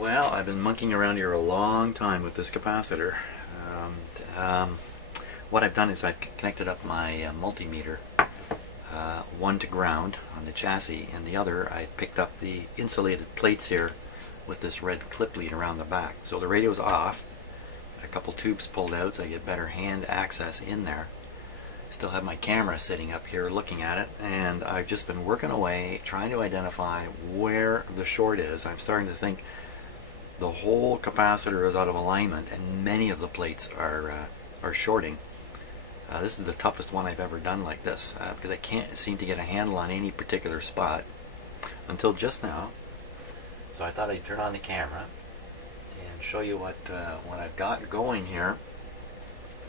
Well, I've been monkeying around here a long time with this capacitor. What I've done is I've connected up my multimeter, one to ground on the chassis, and the other I picked up the insulated plates here with this red clip lead around the back. So the radio's off, a couple tubes pulled out so I get better hand access in there. Still have my camera sitting up here looking at it, and I've just been working away trying to identify where the short is. I'm starting to think the whole capacitor is out of alignment and many of the plates are shorting. This is the toughest one I've ever done like this because I can't seem to get a handle on any particular spot until just now. So I thought I'd turn on the camera and show you what I've got going here.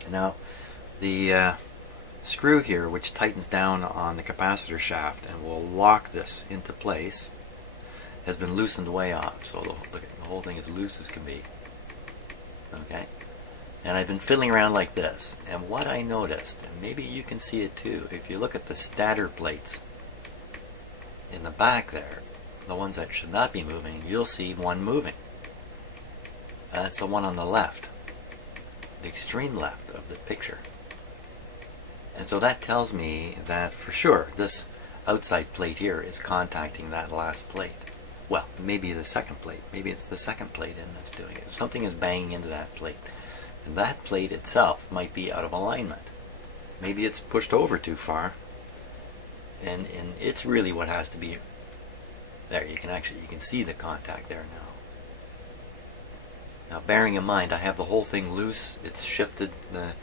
Now the screw here, which tightens down on the capacitor shaft and will lock this into place, has been loosened way off. So the whole thing is loose as can be. Okay, and I've been fiddling around like this, and what I noticed, and maybe you can see it too, if you look at the stator plates in the back there, the ones that should not be moving, you'll see one moving. That's the one on the left, the extreme left of the picture. And so that tells me that for sure this outside plate here is contacting that last plate. Well, maybe the second plate. Maybe it's the second plate in that's doing it. Something is banging into that plate. And that plate itself might be out of alignment. Maybe it's pushed over too far. And it's really what has to be there. You can see the contact there now. Now bearing in mind I have the whole thing loose, it's shifted, the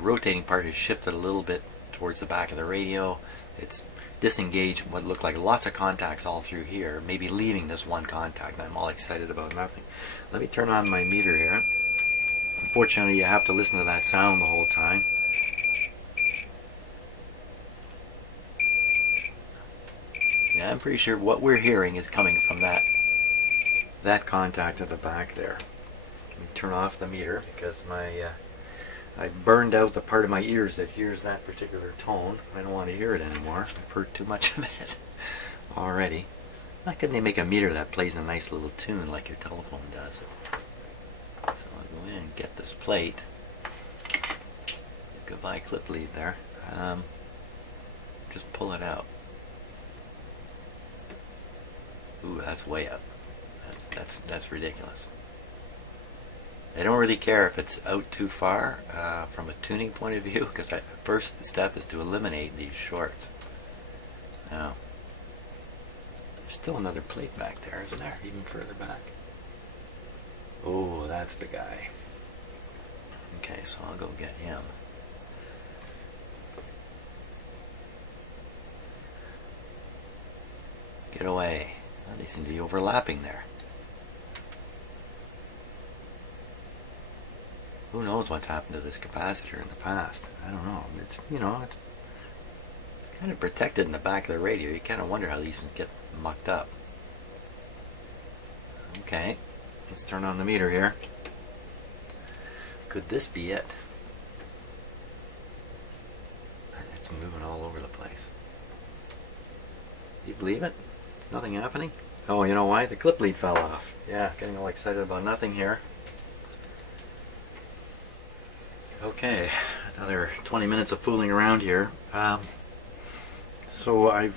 rotating part is shifted a little bit towards the back of the radio. It's disengaged what look like lots of contacts all through here, maybe leaving this one contact. I'm all excited about nothing. Let me turn on my meter here. Unfortunately, you have to listen to that sound the whole time. Yeah, I'm pretty sure what we're hearing is coming from that contact at the back there. Let me turn off the meter because I burned out the part of my ears that hears that particular tone. I don't want to hear it anymore. I've heard too much of it already. Why couldn't they make a meter that plays a nice little tune like your telephone does? So I'll go in and get this plate. Goodbye clip lead there. Just pull it out. Ooh, that's way up. That's ridiculous. I don't really care if it's out too far from a tuning point of view, because the first step is to eliminate these shorts. Now, there's still another plate back there, isn't there? Even further back. Oh, that's the guy. Okay, so I'll go get him. Get away. Well, they seem to be overlapping there. Who knows what's happened to this capacitor in the past? I don't know. It's, you know, it's kind of protected in the back of the radio. You kind of wonder how these things get mucked up. Okay, let's turn on the meter here. Could this be it? It's moving all over the place. Do you believe it? It's nothing happening? Oh, you know why? The clip lead fell off. Yeah, getting all excited about nothing here. Okay, another 20 minutes of fooling around here. So I've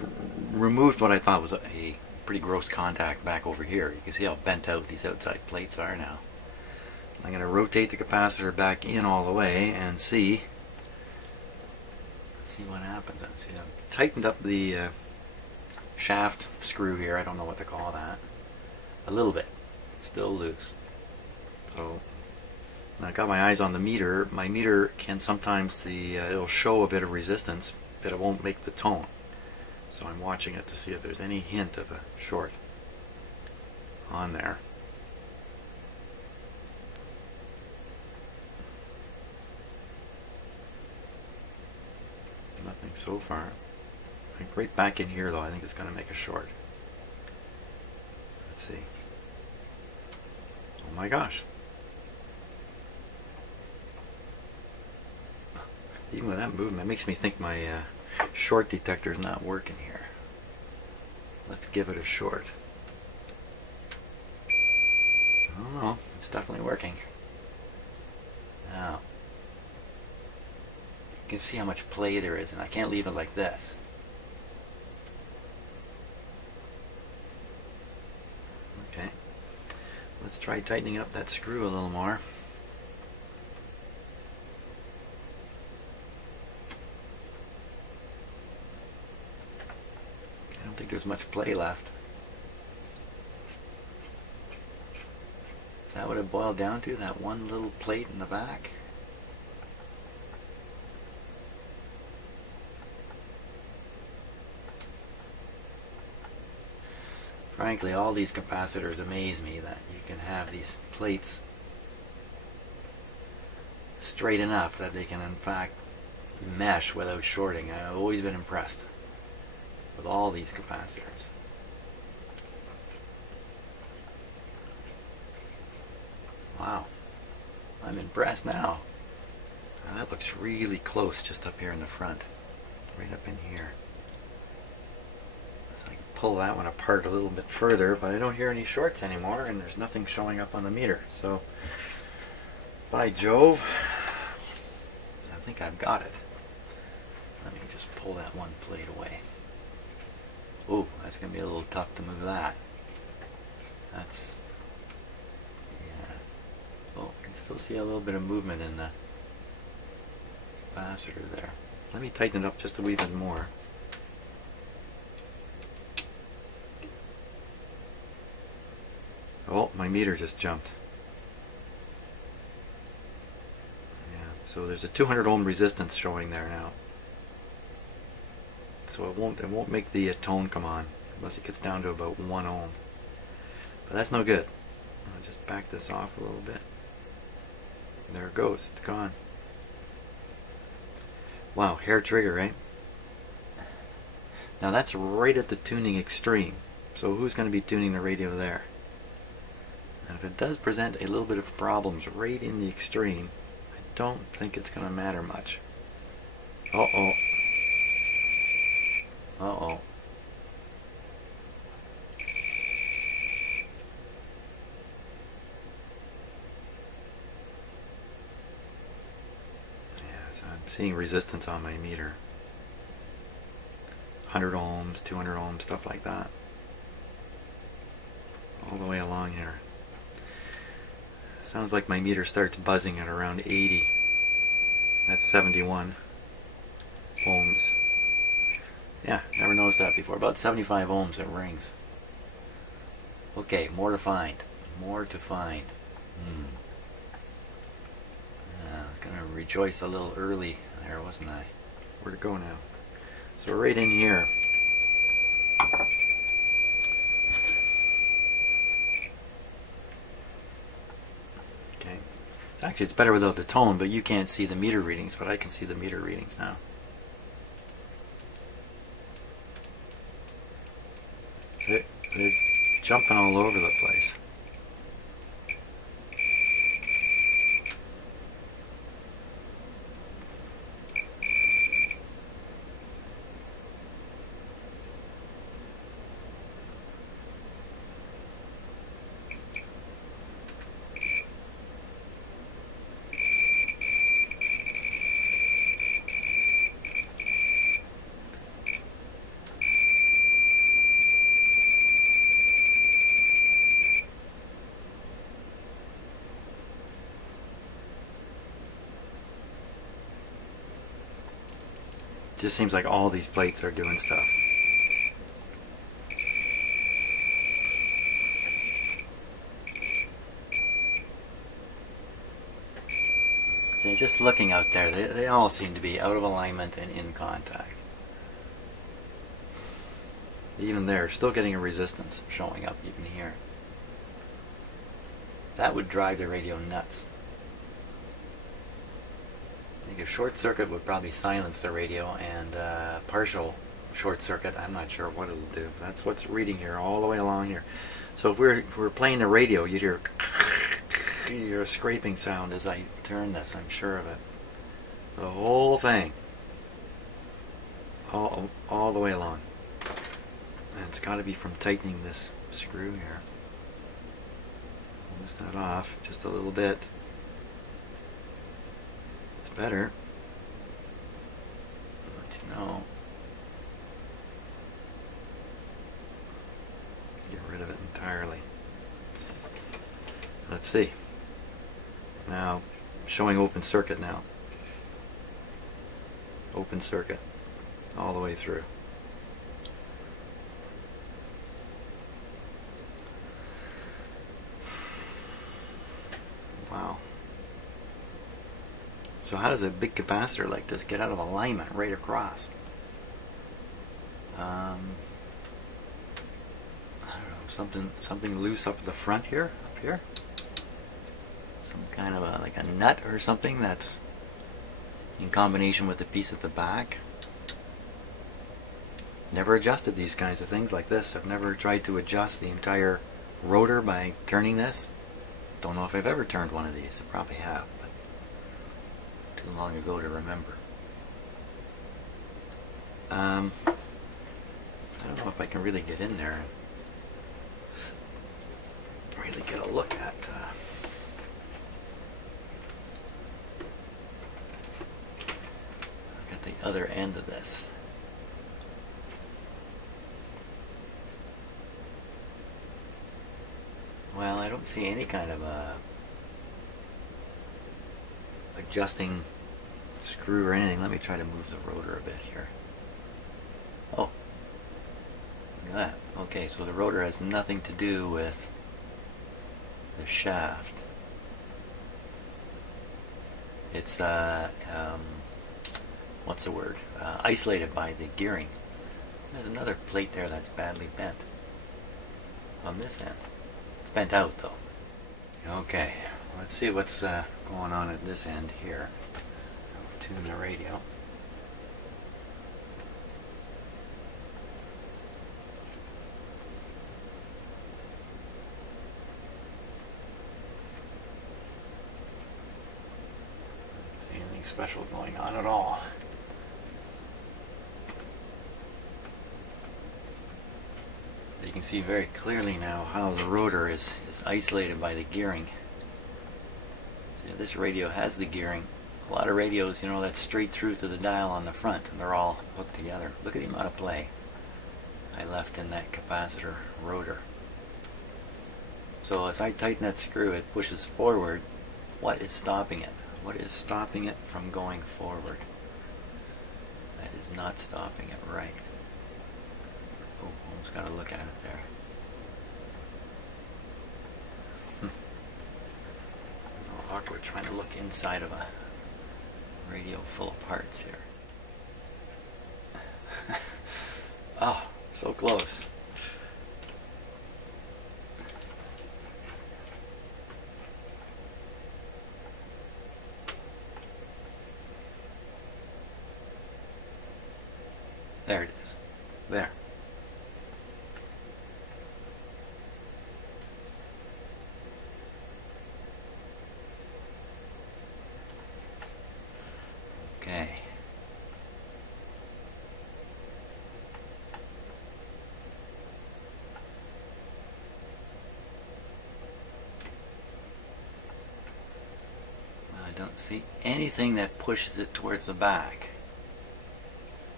removed what I thought was a pretty gross contact back over here. You can see how bent out these outside plates are now. I'm going to rotate the capacitor back in all the way and see what happens. See, I've tightened up the shaft screw here. I don't know what to call that. A little bit. It's still loose. So I got my eyes on the meter. My meter can sometimes it'll show a bit of resistance, but it won't make the tone. So I'm watching it to see if there's any hint of a short on there. Nothing so far. I think right back in here though, I think it's going to make a short. Let's see. Oh my gosh. Even with that movement, it makes me think my short detector is not working here. Let's give it a short. Oh, it's definitely working. Now, you can see how much play there is, and I can't leave it like this. Okay, let's try tightening up that screw a little more. I don't think there's much play left. Is that what it boiled down to? That one little plate in the back? Frankly, all these capacitors amaze me, that you can have these plates straight enough that they can in fact mesh without shorting. I've always been impressed with all these capacitors. Wow, I'm impressed now. Now that looks really close just up here in the front, right up in here. So I can pull that one apart a little bit further, but I don't hear any shorts anymore, and there's nothing showing up on the meter. So, by Jove, I think I've got it. Let me just pull that one plate away. Ooh, that's going to be a little tough to move that. That's... Oh, I can still see a little bit of movement in the capacitor there. Let me tighten it up just a wee bit more. Oh, my meter just jumped. Yeah, so there's a 200 ohm resistance showing there now. So it won't make the tone come on unless it gets down to about 1 ohm. But that's no good. I'll just back this off a little bit. There it goes, it's gone. Wow, hair trigger, right? Now that's right at the tuning extreme. So who's going to be tuning the radio there? And if it does present a little bit of problems right in the extreme, I don't think it's going to matter much. Uh-oh. Uh-oh. Seeing resistance on my meter. 100 ohms, 200 ohms, stuff like that. All the way along here. Sounds like my meter starts buzzing at around 80. That's 71 ohms. Yeah, never noticed that before. About 75 ohms it rings. Okay, more to find. More to find. I was going to rejoice a little early there, wasn't I? Where'd it go now? So right in here. Okay. Actually, it's better without the tone, but you can't see the meter readings, but I can see the meter readings now. They're jumping all over the place. Just seems like all these plates are doing stuff. See, just looking out there, they all seem to be out of alignment and in contact. Even there, still getting a resistance showing up even here. That would drive the radio nuts. I think a short circuit would probably silence the radio, and partial short circuit, I'm not sure what it'll do. That's what's reading here all the way along here. So if we're playing the radio, you'd hear a scraping sound as I turn this, I'm sure of it. The whole thing. All the way along. And it's got to be from tightening this screw here. Twist that off just a little bit. It's better. I'll let you know. Get rid of it entirely. Let's see. Now, showing open circuit now. Open circuit all the way through. Wow. So how does a big capacitor like this get out of alignment right across? I don't know, something loose up at the front here, up here. Some kind of like a nut or something that's in combination with the piece at the back. Never adjusted these kinds of things like this. I've never tried to adjust the entire rotor by turning this. Don't know if I've ever turned one of these. I probably have, but too long ago to remember. I don't know if I can really get in there and really get a look at the other end of this. Well, I don't see any kind of a adjusting screw or anything. Let me try to move the rotor a bit here. Oh, look at that. Okay, so the rotor has nothing to do with the shaft. It's what's the word? Isolated by the gearing. There's another plate there that's badly bent on this end. It's bent out though. Okay, let's see what's going on at this end here. I'll tune the radio. Don't see anything special going on at all. You can see very clearly now how the rotor is isolated by the gearing. See, this radio has the gearing. A lot of radios, you know, that's straight through to the dial on the front, and they're all hooked together. Look at the amount of play I left in that capacitor rotor. So as I tighten that screw, it pushes forward. What is stopping it? What is stopping it from going forward? That is not stopping it right. Oh, almost got to look at it there. A little awkward trying to look inside of a radio full of parts here. Oh, so close. There it is. There. Okay. I don't see anything that pushes it towards the back,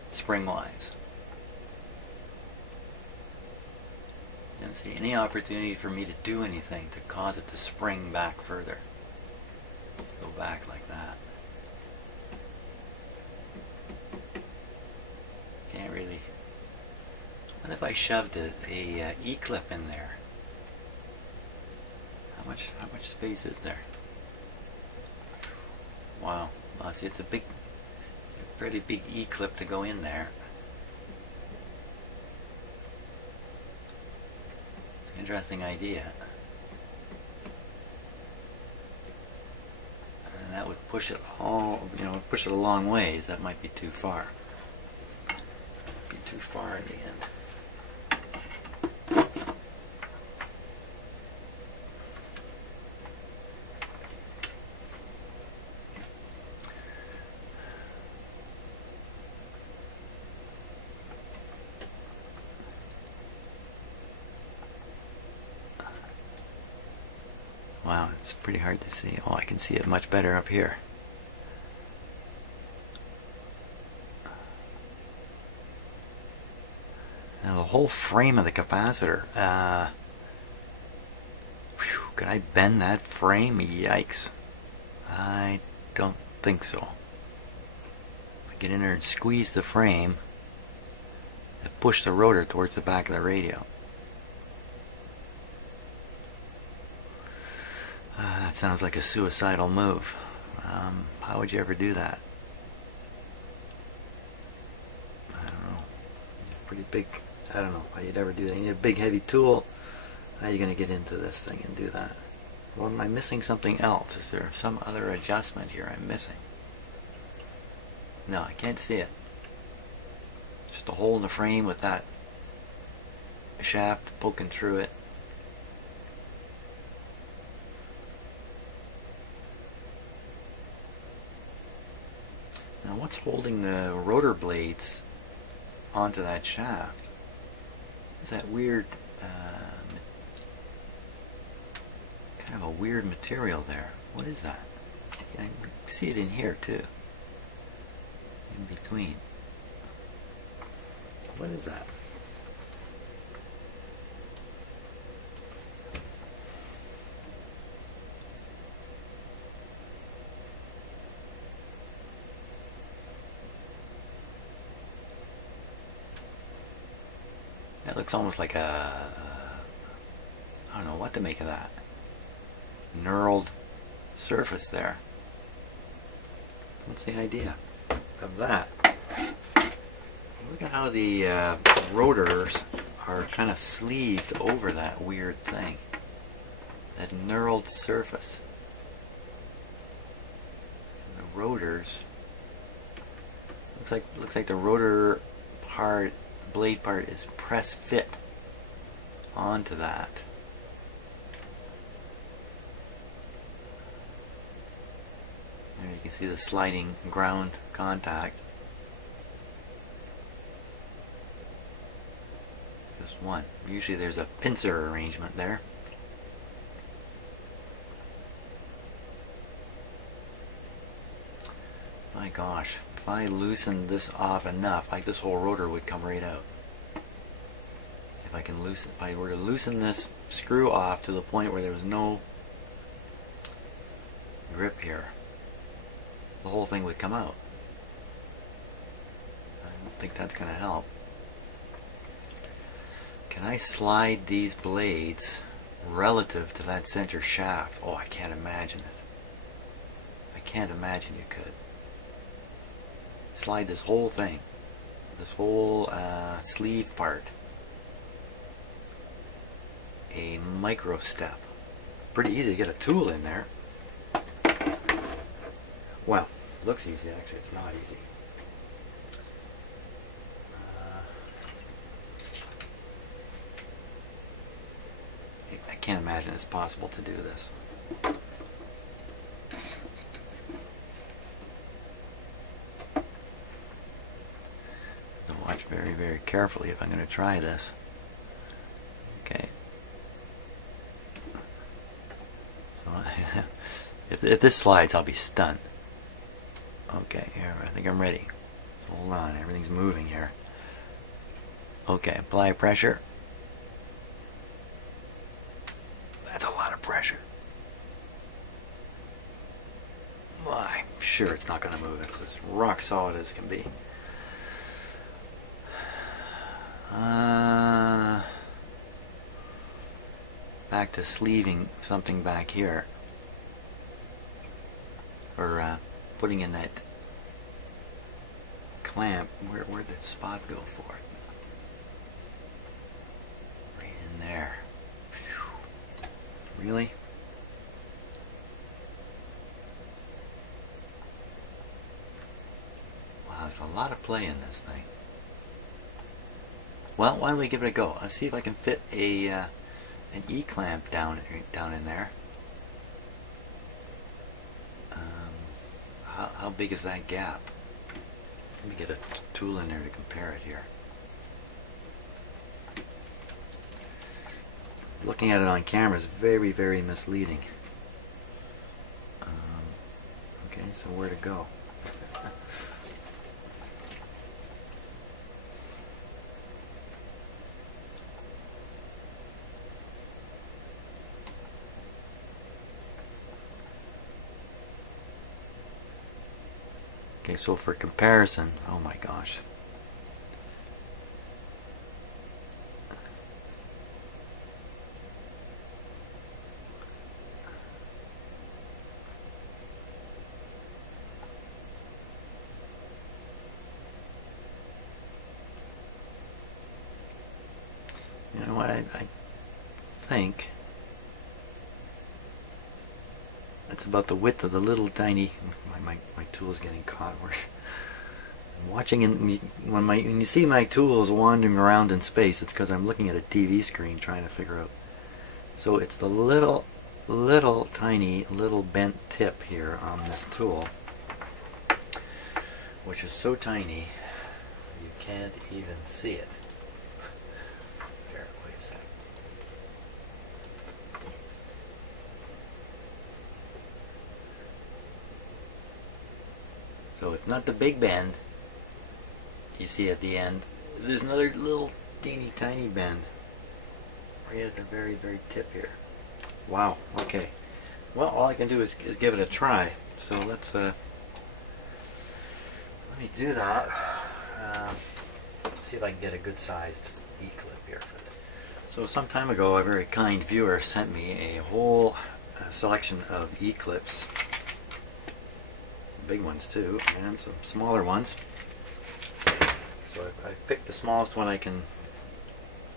spring-wise. I don't see any opportunity for me to do anything to cause it to spring back further. Go back like that. Can't really. What if I shoved a E-clip in there? How much space is there? Wow. Well, see, it's a fairly big E-clip to go in there. Interesting idea. And that would push it push it a long ways. That might be too far. Be too far in the end. Wow, it's pretty hard to see. Oh, I can see it much better up here. Now the whole frame of the capacitor. Could I bend that frame? Yikes. I don't think so. If I get in there and squeeze the frame, I push the rotor towards the back of the radio. That sounds like a suicidal move. How would you ever do that? I don't know. Pretty big. I don't know how you'd ever do that. You need a big heavy tool. How are you going to get into this thing and do that? Or am I missing something else? Is there some other adjustment here I'm missing? No, I can't see it. Just a hole in the frame with that shaft poking through it. Now what's holding the rotor blades onto that shaft? Is that weird, kind of a weird material there. What is that? I can see it in here too. In between. What is that? That looks almost like a, I don't know what to make of that. Knurled surface there. What's the idea of that? Look at how the rotors are kind of sleeved over that weird thing. That knurled surface. The rotors, looks like the rotor part, blade part, is press fit onto that. There you can see the sliding ground contact. Just one. Usually there's a pincer arrangement there. My gosh, if I loosened this off enough, like this whole rotor would come right out. If I can loosen, if I were to loosen this screw off to the point where there was no grip here, the whole thing would come out. I don't think that's going to help. Can I slide these blades relative to that center shaft? Oh, I can't imagine it. I can't imagine you could. Slide this whole thing, this whole sleeve part, a micro step. Pretty easy to get a tool in there. Well, it looks easy, actually it's not easy. I can't imagine it's possible to do this. So watch very, very carefully if I'm going to try this. Okay. So if this slides, I'll be stunned. Okay, here, I think I'm ready. Hold on, everything's moving here. Okay, apply pressure. That's a lot of pressure. Well, I'm sure it's not going to move. It's as rock solid as can be. Back to sleeving something back here. Or putting in that clamp. Where'd the spot go for it? Right in there. Whew. Really? Wow, there's a lot of play in this thing. Well, why don't we give it a go? Let's see if I can fit a an E-clamp down in there. How big is that gap? Let me get a tool in there to compare it here. Looking at it on camera is very, very misleading. Okay, so where to go? Okay, so for comparison, oh my gosh. You know what, I think that's about the width of the little tiny, my tool's getting caught. I'm watching, when you see my tools wandering around in space, it's because I'm looking at a TV screen trying to figure out. So it's the little tiny bent tip here on this tool, which is so tiny you can't even see it. Here, wait a sec. So it's not the big bend you see at the end. There's another little teeny tiny bend right at the very tip here. Wow, okay. Well, all I can do is give it a try. So let's let me do that. See if I can get a good sized E-clip here for this. So some time ago, a very kind viewer sent me a whole selection of E-clips. Big ones too, and some smaller ones. So I picked the smallest one I can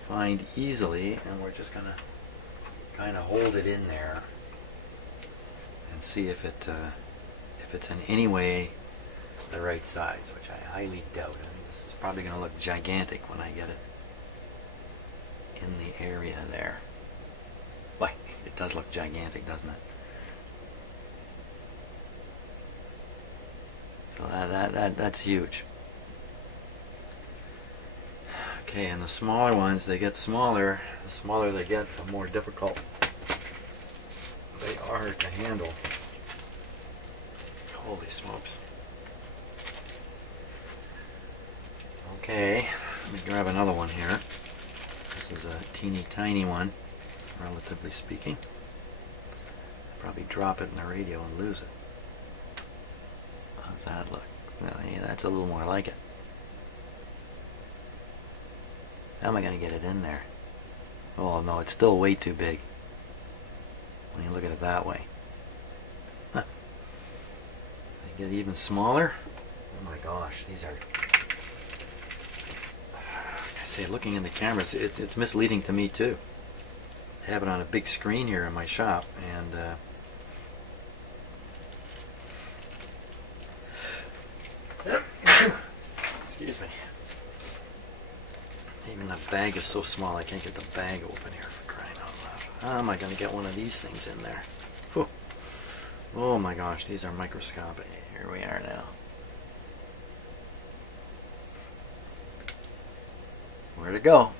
find easily, and we're just gonna kind of hold it in there and see if it's in any way the right size, which I highly doubt. And this is probably going to look gigantic when I get it in the area there. Why, it does look gigantic, doesn't it? So that's huge. Okay, and the smaller ones, they get smaller. The smaller they get, the more difficult they are to handle. Holy smokes. Okay, let me grab another one here. This is a teeny tiny one, relatively speaking. Probably drop it in the radio and lose it. How's that look? Well, yeah, that's a little more like it. How am I going to get it in there? Oh no, it's still way too big when you look at it that way. Huh. They get even smaller. Oh my gosh, these are... I say, looking in the cameras, it's misleading to me too. I have it on a big screen here in my shop, and excuse me. Even the bag is so small I can't get the bag open here, for crying out loud. How am I going to get one of these things in there? Whew. Oh my gosh, these are microscopic. Here we are now. Where to go?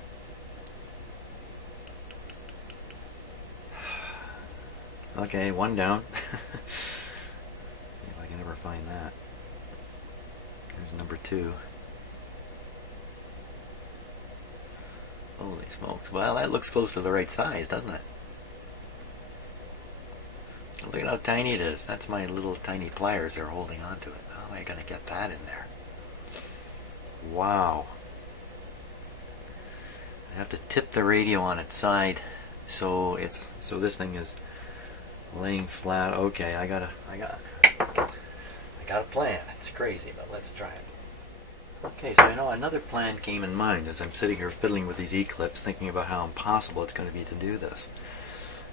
Okay, one down. See if I can ever find that. There's number 2. Holy smokes. Well, that looks close to the right size, doesn't it? Look at how tiny it is. That's my little tiny pliers that are holding onto it. How am I going to get that in there? Wow. I have to tip the radio on its side so this thing is laying flat. Okay, I got a plan. It's crazy, but let's try it. Okay, so I know another plan came in mind as I'm sitting here fiddling with these E-clips, thinking about how impossible it's going to be to do this.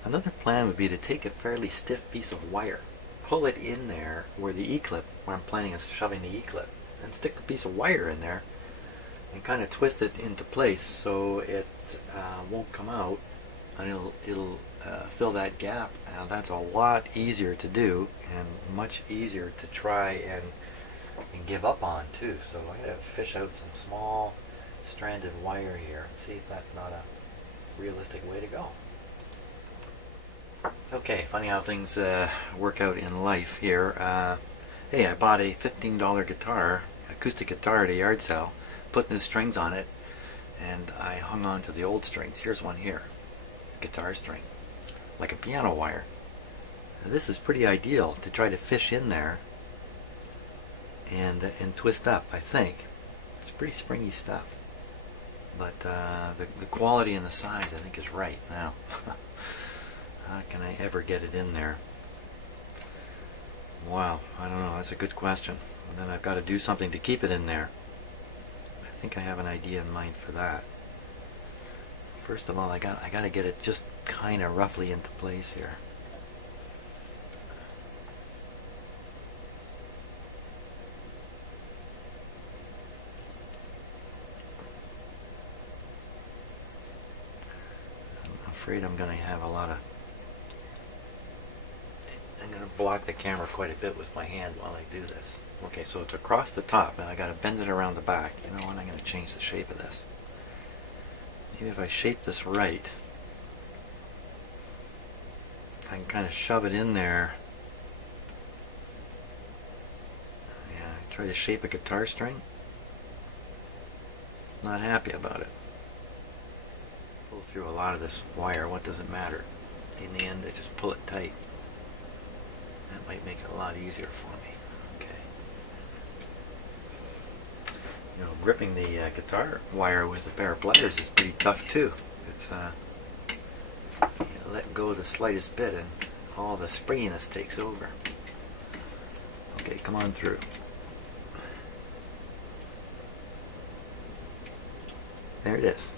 Another plan would be to take a fairly stiff piece of wire, pull it in there where the E-clip, where I'm planning on shoving the E-clip, and stick a piece of wire in there and kind of twist it into place so it won't come out, and it'll fill that gap. Now that's a lot easier to do and much easier to try and give up on too. So I'm going to fish out some small stranded wire here and see if that's not a realistic way to go. Okay, funny how things work out in life here. Hey, I bought a $15 guitar, acoustic guitar at a yard sale, put new strings on it, and I hung on to the old strings. Here's one here, guitar string, like a piano wire. Now, this is pretty ideal to try to fish in there and twist up, I think. It's pretty springy stuff. But the quality and the size, I think, is right now. How can I ever get it in there? Wow, I don't know. That's a good question. And then I've got to do something to keep it in there. I think I have an idea in mind for that. First of all, I got to get it just kind of roughly into place here. I'm afraid I'm going to have a lot of... I'm going to block the camera quite a bit with my hand while I do this. Okay, so it's across the top, and I got to bend it around the back. You know what? I'm going to change the shape of this. Maybe if I shape this right, I can kind of shove it in there. Yeah, try to shape a guitar string. Not happy about it. Pull through a lot of this wire. What does it matter? In the end, I just pull it tight. That might make it a lot easier for me. Okay. You know, gripping the guitar wire with a pair of pliers is pretty tough too. It's you let go the slightest bit and all the springiness takes over. Okay, come on through. There it is.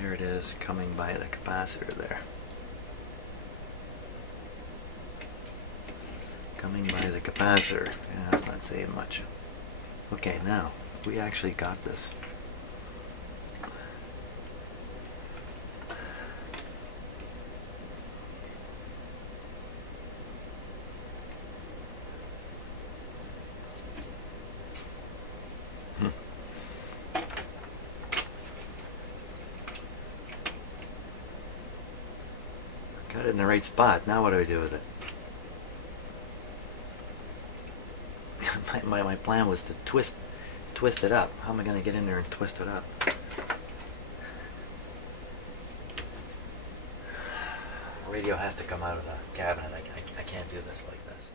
There it is, coming by the capacitor there. Coming by the capacitor. Yeah, that's not saying much. Okay, now, we actually got this. Got it in the right spot. Now what do I do with it? my plan was to twist it up. How am I going to get in there and twist it up? The radio has to come out of the cabinet. I can't do this like this.